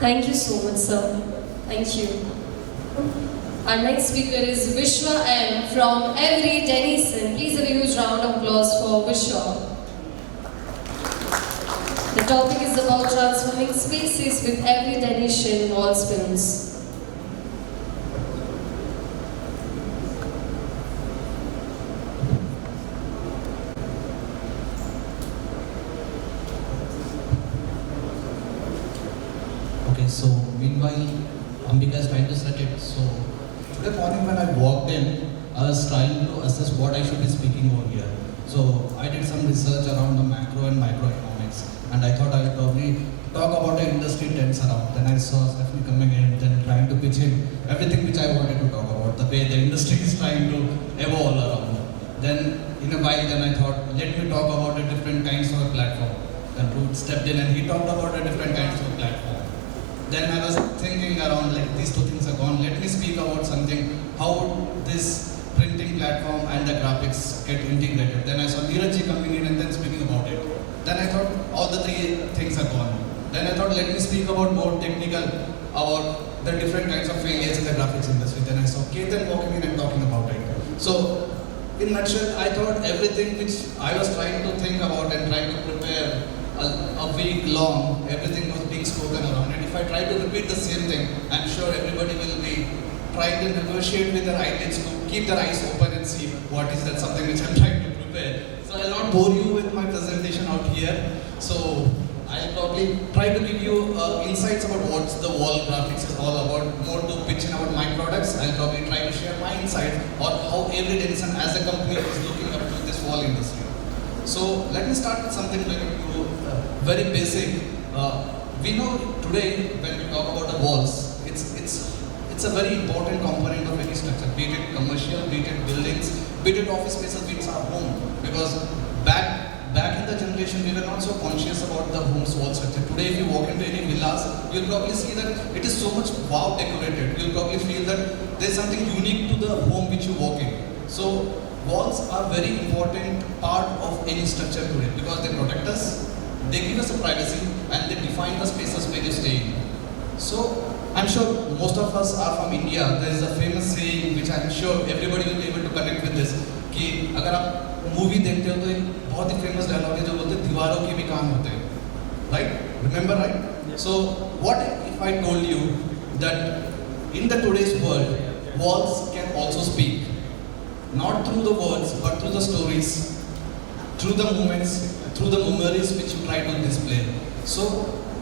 Thank you so much, sir. Thank you. Our next speaker is Vishwa M from Every Denison. Please have a huge round of applause for Vishwa. The topic is about transforming spaces with Every Denison Walls Films. Okay, so meanwhile, Ambika is trying to set it. So today morning when I walked in, I was trying to assess what I should be speaking over here. So I did some research around the macro and microeconomics, and I thought I would probably talk about the industry trends around. Then I saw Stephanie coming in, then trying to pitch in everything which I wanted to talk about, the way the industry is trying to evolve around. Then in a while, then I thought, let me talk about the different kinds of a platform. Then Root stepped in and he talked about the different kinds of platform. Then I was thinking around like these two things are gone. Let me speak about something, how this printing platform and the graphics get integrated. Then I saw Neeraj coming in and then speaking about it. Then I thought all the three things are gone. Then I thought let me speak about more technical, about the different kinds of failures in the graphics industry. Then I saw Ketan walking in and talking about it. So in a nutshell, I thought everything which I was trying to think about and trying to prepare a week long, everything was being spoken around. And if I try to repeat the same thing, I'm sure everybody will be trying to negotiate with their eyelids to keep their eyes open and see what is that something which I'm trying to prepare. So I'll not bore you with my presentation out here. So I'll probably try to give you insights about what the wall graphics is all about, more to pitch in about my products. I'll probably try to share my insights on how Every Denison as a company is looking up to this wall industry. So let me start with something very basic. We know today when we talk about the walls, it's a very important component of any structure, be it commercial, be it buildings, be it office spaces, be it our home. Because back in the generation, we were not so conscious about the home's wall structure. Today, if you walk into any villas, you'll probably see that it is so much wow decorated. You'll probably feel that there's something unique to the home which you walk in. So walls are very important part of any structure today because they protect us, they give us a privacy, and they define the spaces where you stay in. So I'm sure most of us are from India. There is a famous saying which I'm sure everybody will be able to connect with this कि अगर आप movie देखते हो तो एक बहुत ही famous dialogue है जो बोलते हैं दीवारों के भी काम होते हैं, right? Remember, right? So what if I told you that in the today's world, walls can also speak, not through the words but through the stories, through the moments, through the memories which you try to display. So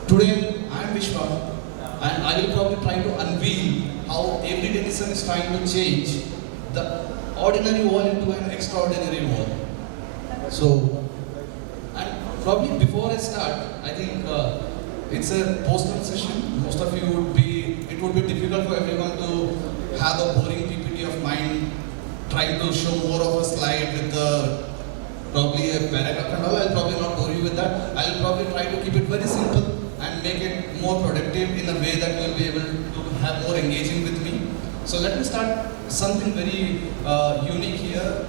today I am Vishwa and I will probably try to unveil how Every Denison is trying to change the ordinary wall into an extraordinary wall. So, and probably before I start, I think it's a poster session. Most of you it would be difficult for everyone to have a boring PPT of mine trying to show more of a slide with probably a paragraph and all. I'll probably not bore you with that. I'll probably try to keep it very simple and make it more productive in a way that you'll be able to have more engaging with me. So let me start something very unique here.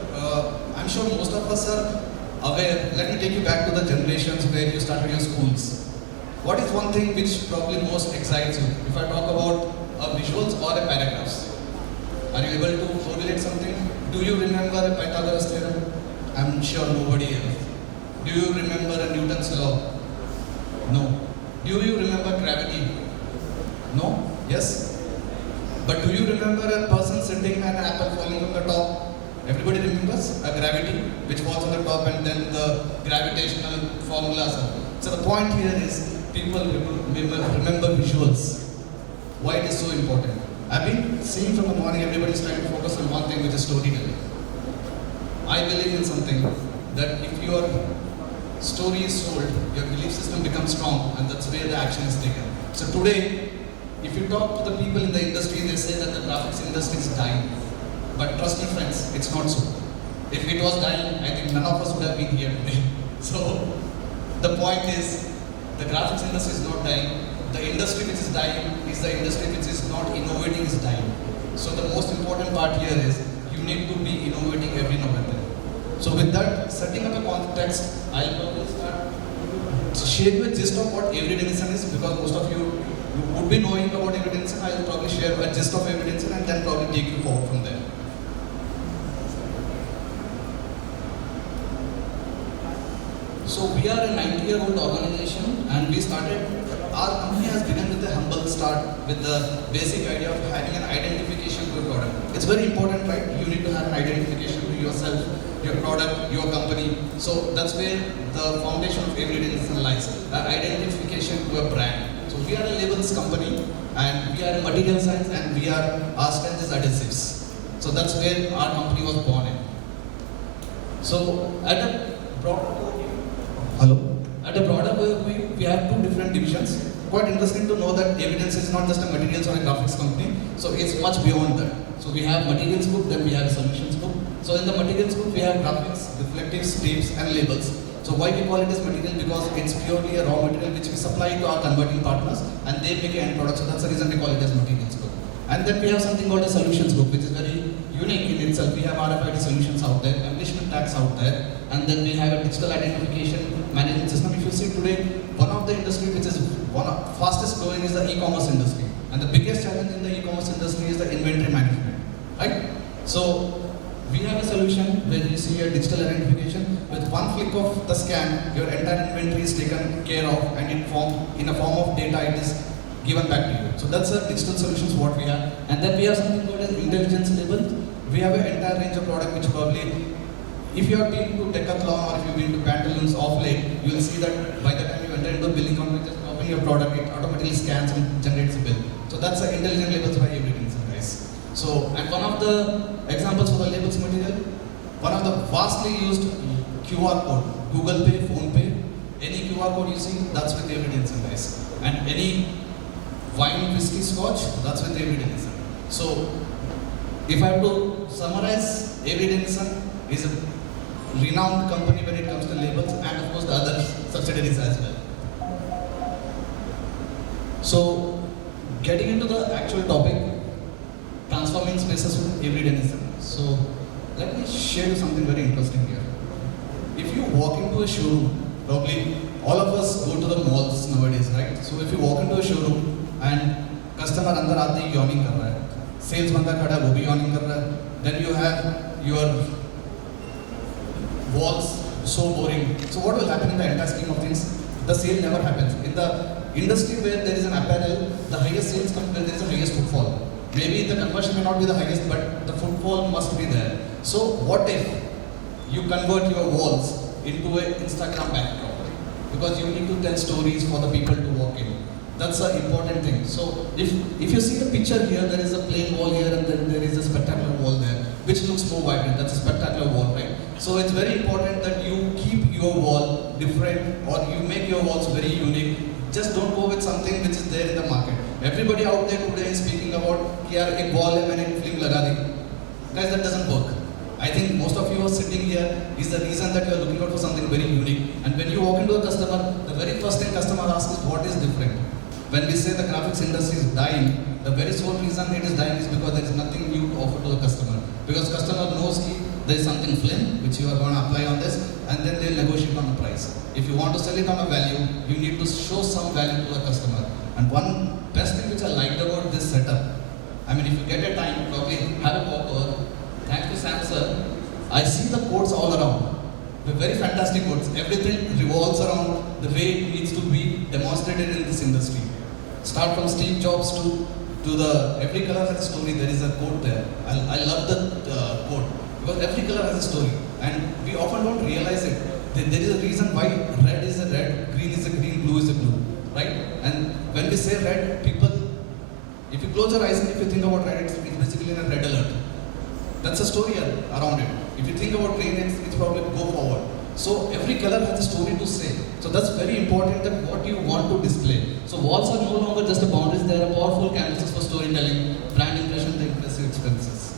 I'm sure most of us are aware. Let me take you back to the generations where you started your schools. What is one thing which probably most excites you? If I talk about visuals or a paragraphs, are you able to formulate something? Do you remember a Pythagoras theorem? I'm sure nobody else. Do you remember a Newton's law? No. Do you remember gravity? No? Yes? But do you remember a person sitting and an apple falling from the top? Everybody remembers a gravity which falls on the top and then the gravitational formulas. So the point here is people remember visuals. Why it is so important? I've been seeing from the morning everybody is trying to focus on one thing which is storytelling. I believe in something that if your story is told, your belief system becomes strong and that's where the action is taken. So today, if you talk to the people in the industry, they say that the graphics industry is dying. But trust me friends, it's not so. If it was dying, I think none of us would have been here today. So the point is, the graphics industry is not dying. The industry which is dying is the industry which is not innovating is dying. So the most important part here is, you need to be innovating every now and then. So with that, setting up a context, I'll probably start to share you a gist of what Every Denison is because most of you you would be knowing about evidence, and I'll probably share a gist of evidence and then probably take you forward from there. So we are a 90-year-old organization, and our company has begun with a humble start with the basic idea of having an identification to a product. It's very important, right? You need to have an identification to yourself, your product, your company. So that's where the foundation of Everyday lies, identification to a brand. So we are a labels company, and we are a material science, and our strength is adhesives. So that's where our company was born in. So at a broader overview, we have two different divisions. Quite interesting to know that Evidence is not just a materials or a graphics company, so it's much beyond that. So we have materials group, then we have a solutions group. So in the materials group, we have graphics, reflectives, tapes, and labels. So why we call it as material? Because it's purely a raw material which we supply to our converting partners, and they make an end product. So that's the reason we call it as materials group. And then we have something called a solutions group, which is very unique in itself. We have RFID solutions out there, embellishment tags out there, and then we have a digital identification management system. If you see today, one of the industry which is one of fastest growing is the e-commerce industry, and the biggest challenge in the e-commerce industry is the inventory management, right? So we have a solution where you see a digital identification. With one flick of the scan, your entire inventory is taken care of, and in a form of data it is given back to you. So that's a digital solutions what we have. And then we have something called as intelligence label. We have an entire range of product which probably, if you have been to Decathlon or if you've been to Pantaloons off late, you will see that by the time you enter into a billing counter, just copying your product, it automatically scans and generates a bill. So that's the intelligent labels by Everyday, guys. So, and one of the examples for the labels material, one of the vastly used QR code, Google Pay, Phone Pay, any QR code you see, that's with Everyday, guys. And any wine, whiskey, scotch, that's with Everyday. So, if I have to summarize, Everyday is a renowned company when it comes to labels, and of course the other subsidiaries as well. So, getting into the actual topic, transforming spaces with Everyday. So, let me share you something very interesting here. If you walk into a showroom, probably all of us go to the malls nowadays, right? So, if you walk into a showroom and customer अंदर आते ही yawning कर रहा है, sales बंदा खड़ा है वो भी yawning कर रहा है, then you have your walls so boring. So what will happen in the entire scheme of things? The sale never happens. In the industry where there is an apparel, the highest sales comes when there is the highest footfall. Maybe the conversion may not be the highest, but the footfall must be there. So what if you convert your walls into an Instagram backdrop? Because you need to tell stories for the people to walk in. That's an important thing. So if you see the picture here, there is a plain wall here and then there is a spectacular wall there, which looks more vibrant. That's a spectacular wall, right? So it's very important that you keep your wall different, or you make your walls very unique. Just don't go with something which is there in the market. Everybody out there today is speaking about यार एक wall है मैंने film लगा दी. Guys, that doesn't work. I think most of you are sitting here is the reason that you are looking out for something very unique. And when you walk into a customer, the very first thing customer asks is what is different. When we say the graphics industry is dying, the very sole reason it is dying is because there is nothing new to offer to the customer. Because customer knows there is something film which you are going to apply on this, and then they'll negotiate on the price. If you want to sell it on a value, you need to show some value to the customer. And one best thing which I liked about this setup, I mean, if you get a time, probably have a walk over. Thanks to Sam sir, I see the quotes all around. They're very fantastic quotes. Everything revolves around the way it needs to be demonstrated in this industry. Start from Steve Jobs to the every color has a story. There is a quote there. I love the quote because every color has a story, and we often don't realize it. There is a reason why red is a red, green is a green, blue is a blue, right? And when we say red, people, if you close your eyes and if you think about red, it's basically a red alert. That's a story around it. If you think about green, it's probably go forward. So every color has a story to say. So that's very important that what you want to display. So walls are no longer just a boundaries, they are powerful canvases for storytelling, brand impression, the impressive experiences.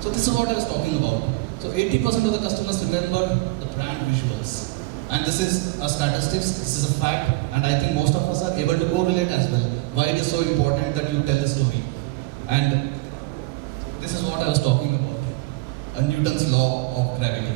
So this is what I was talking about. So 80% of the customers remember the brand visuals. And this is a statistics, this is a fact, and I think most of us are able to correlate as well. Why it is so important that you tell the story. And this is what I was talking about, a Newton's law of gravity.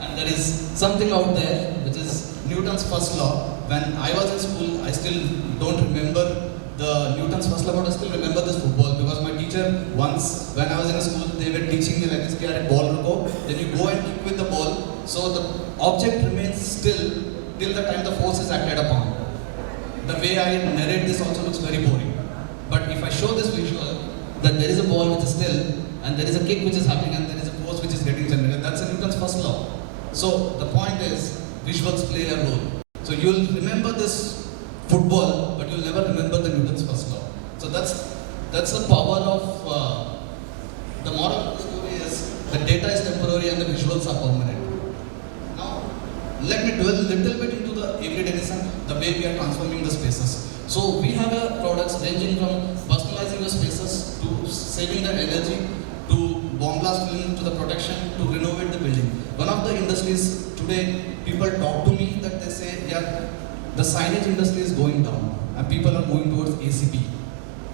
And there is something out there which is Newton's first law. When I was in school, I still don't remember the Newton's first law, but I still remember this football because my teacher once, when I was in school, they were teaching me like this: "Ki ball ruko, then you go and kick with the ball, so the object remains still till the time the force is acted upon." The way I narrate this also looks very boring, but if I show this visual, that there is a ball which is still, and there is a kick which is happening, and there is a force which is getting generated, that's a Newton's first law. So the point is, visuals play a role. So you'll remember this football, but you'll never remember the Newton's first law. So that's the power of the moral of the story is the data is temporary and the visuals are permanent. Now, let me dwell a little bit into the everyday design, the way we are transforming the spaces. So we have products ranging from personalizing the spaces to saving the energy to bomb blast film to the protection to renovate the building. One of the industries today, people talk to me that they say, yeah, the signage industry is going down and people are moving towards ACP.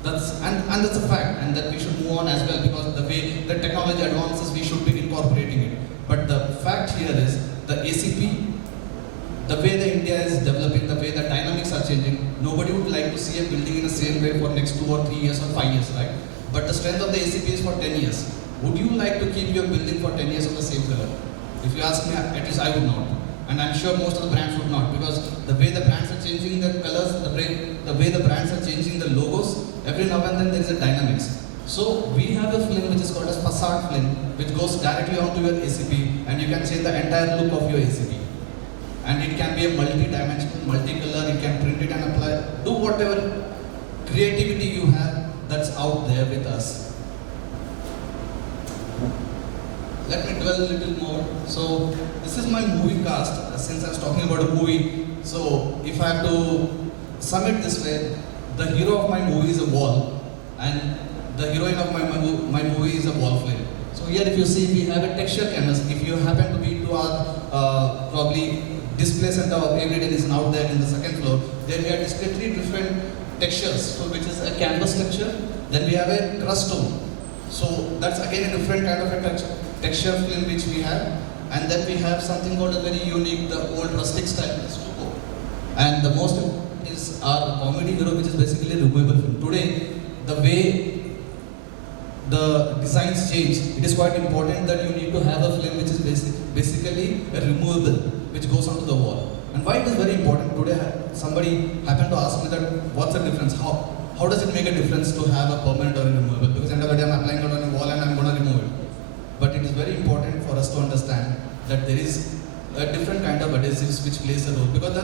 And that's a fact, and that we should move on as well because the way the technology advances, we should be incorporating it. But the fact here is the ACP, the way the India is developing, the way the dynamics are changing, nobody would like to see a building in the same way for next 2 or 3 years or 5 years, right? But the strength of the ACP is for 10 years. Would you like to keep your building for 10 years on the same color? If you ask me, at least I would not. And I'm sure most of the brands would not because the way the brands are changing their colors, the way the brands are changing the logos, every now and then there is a dynamics. So we have a film which is called as facade film, which goes directly onto your ACP and you can change the entire look of your ACP. And it can be a multi-dimensional, multi-color, you can print it and apply, do whatever creativity you have that's out there with us. Let me dwell a little more. So this is my movie cast, since I was talking about a movie. So if I have to sum it this way, the hero of my movie is a wall and the heroine of my movie is a wall flame. So here if you see, we have a texture canvas. If you happen to be to our probably display center of Everyday Design out there in the second floor, then we have displayed 3 different textures, so which is a canvas texture, then we have a crust tone. So that's again a different kind of a texture film which we have, and then we have something called a very unique, the old rustic style stucco. And the most important is our comedy hero, which is basically a removable film. Today, the way the designs change, it is quite important that you need to have a film which is basically a removable, which goes onto the wall. And why it is very important, today somebody happened to ask me that what's the difference, how does it make a difference to have a permanent or a removable? Because end of the day I'm applying it on a wall and I'm going to remove it. But it is very important for us to understand that there is a different kind of adhesives which plays a role, because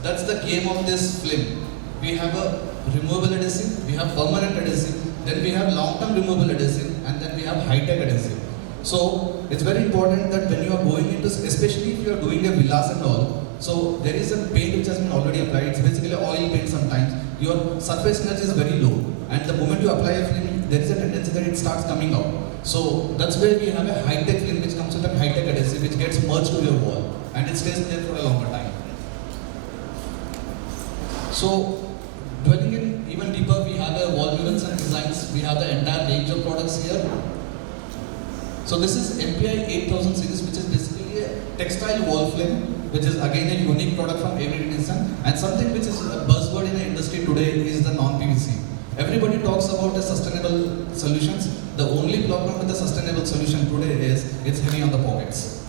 that's the game of this film. We have a removable adhesive, we have permanent adhesive, then we have long-term removable adhesive, and then we have high-tech adhesive. So it's very important that when you are going into, especially if you are doing a villas and all, so there is a paint which has been already applied. It's basically oil paint sometimes. Your surface energy is very low, and the moment you apply a film, there is a tendency that it starts coming out. So that's where we have a high-tech film which comes with a high-tech adhesive which gets merged to your wall and it stays there for a longer time. So dwelling in even deeper, we have a wall murals and designs. We have the entire range of products here. So this is MPI 8000 series, which is basically a textile wall flame, which is again a unique product from Everyday Design, and something which is a buzzword in the industry today is the non-PVC. Everybody talks about the sustainable solutions. The only problem with the sustainable solution today is it's heavy on the pockets.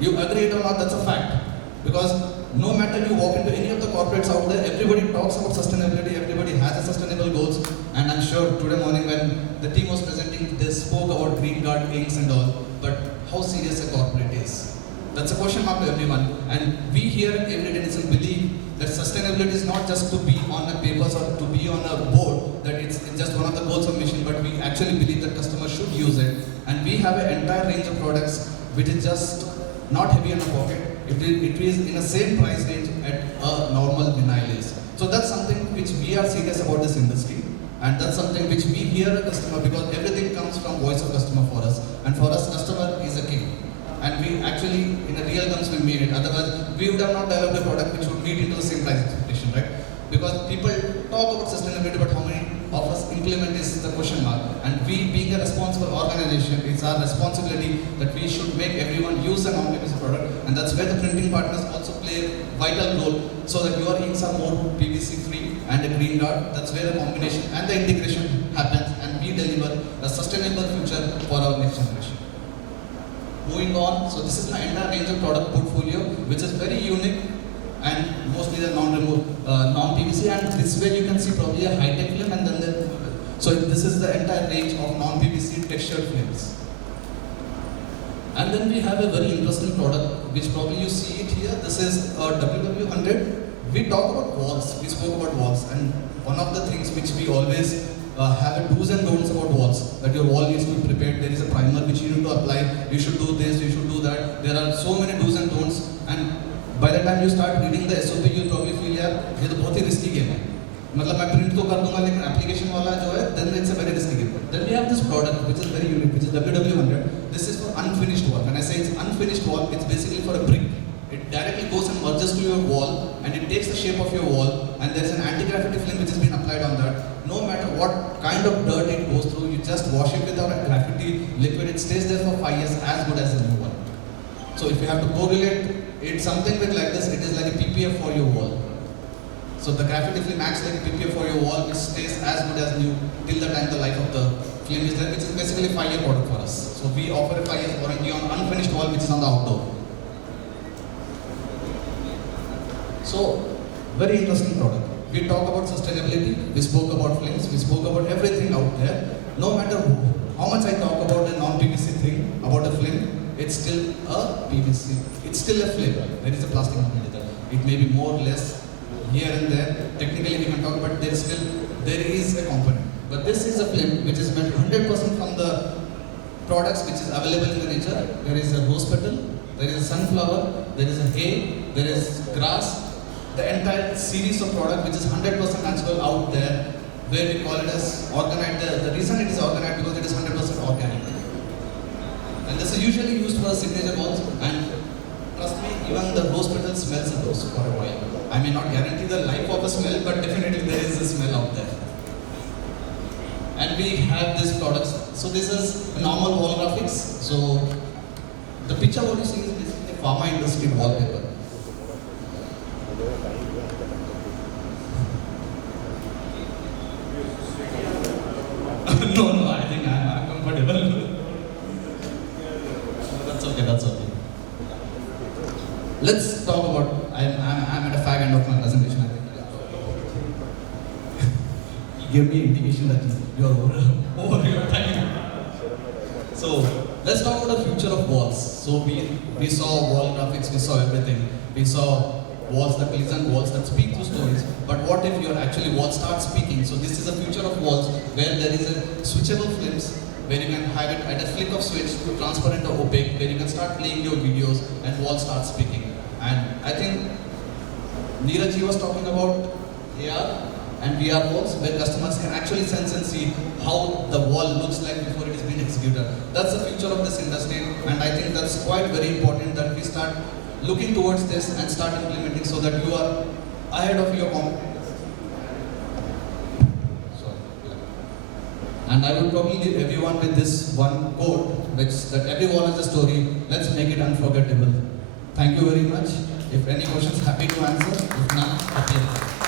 You agree it or not, that's a fact. Because no matter you walk into any of the corporates out there, everybody talks about sustainability, everybody has a sustainable goals, and I'm sure today morning when the team was presenting, they spoke about green guard inks and all, but how serious a corporate is? That's a question mark to everyone. And we here at Everyday Design believe that sustainability is not just to be on a papers or to be on a board, that it's just one of the goals of mission, but we actually believe that customers should use it. And we have an entire range of products which is just not heavy on the pocket. It is in the same price range at a normal vinyl is. So that's something which we are serious about this industry. And that's something which we hear a customer, because everything comes from voice of customer for us. And for us, customer is a king. And we actually, in a real terms, we made it. Otherwise, we would have not developed a product which would meet into the same price expectation, right? Because people talk about sustainability, but how of us implement is the question mark. And we, being a responsible organization, it's our responsibility that we should make everyone use a non-PVC product, and that's where the printing partners also play a vital role, so that your inks are more PVC free and a green dot. That's where the combination and the integration happens, and we deliver a sustainable future for our next generation. Moving on, so this is my entire range of product portfolio, which is very unique and mostly the non-PVC, and this way you can see probably a high-tech film, and then so this is the entire range of non-PVC textured films. And then we have a very interesting product, which probably you see it here. This is a WW100. We talk about walls, we spoke about walls, and one of the things which we always have a do's and don'ts about walls, that your wall needs to be prepared, there is a primer which you need to apply, you should do this, you should do that. There are so many do's and don'ts, and by the time you start reading the SOP, you'll probably feel यार ये तो बहुत ही risky game है. मतलब मैं print तो कर दूंगा लेकिन application वाला जो है, then it's a very risky game. Then we have this product which is very unique, which is WW100. This is for unfinished wall. When I say it's unfinished wall, it's basically for a brick. It directly goes and merges to your wall, and it takes the shape of your wall, and there's an anti-graffiti film which has been applied on that. No matter what kind of dirt it goes through, you just wash it with our graffiti liquid, it stays there for 5 years as good as a new one. So if you have to correlate it something with like this, it is like a PPF for your wall. So the graffiti film acts like a PPF for your wall, which stays as good as new till the time the life of the film is there, which is basically a 5-year product for us. So we offer a 5 years warranty on unfinished wall, which is on the outdoor. So, very interesting product. We talk about sustainability, we spoke about films, we spoke about everything out there. No matter how much I talk about a non-PVC thing, about a film, it's still a PVC. It's still a film. There is a plastic component there. It may be more or less here and there. Technically we can talk, but there is a component. But this is a film which is made 100% from the products which is available in the nature. There is a rose petal, there is a sunflower, there is a hay, there is grass. The entire series of product which is 100% natural out there, where we call it as organite. The reason it is organite because it is 100% organic. And this is usually used for signature walls, and trust me, even the rose petal smells of those for a while. I may not guarantee the life of a smell, but definitely there is a smell out there. And we have these products. So this is normal wall graphics. So the picture what you see is basically a pharma industry wallpaper. No, I think I'm comfortable. That's okay. Let's talk about, I'm at a fag end of my presentation, I think. Give me indication that you're over your time. So, let's talk about the future of walls. So, we saw wall graphics, we saw everything. We saw walls that listen, walls that speak through stories. But what if your actually wall starts speaking? So, this is the future of walls, where there is a switchable films, where you can have it at a flick of switch to transparent or opaque, where you can start playing your videos and wall starts speaking. And I think Neeraj was talking about AR and VR walls, where customers can actually sense and see how the wall looks like before it is being executed. That's the future of this industry, and I think that's quite very important that we start looking towards this and start implementing so that you are ahead of your competitors. And I will probably leave everyone with this one quote, which that every wall is a story. Let's make it unforgettable. Thank you very much. If any questions, happy to answer. If not, happy.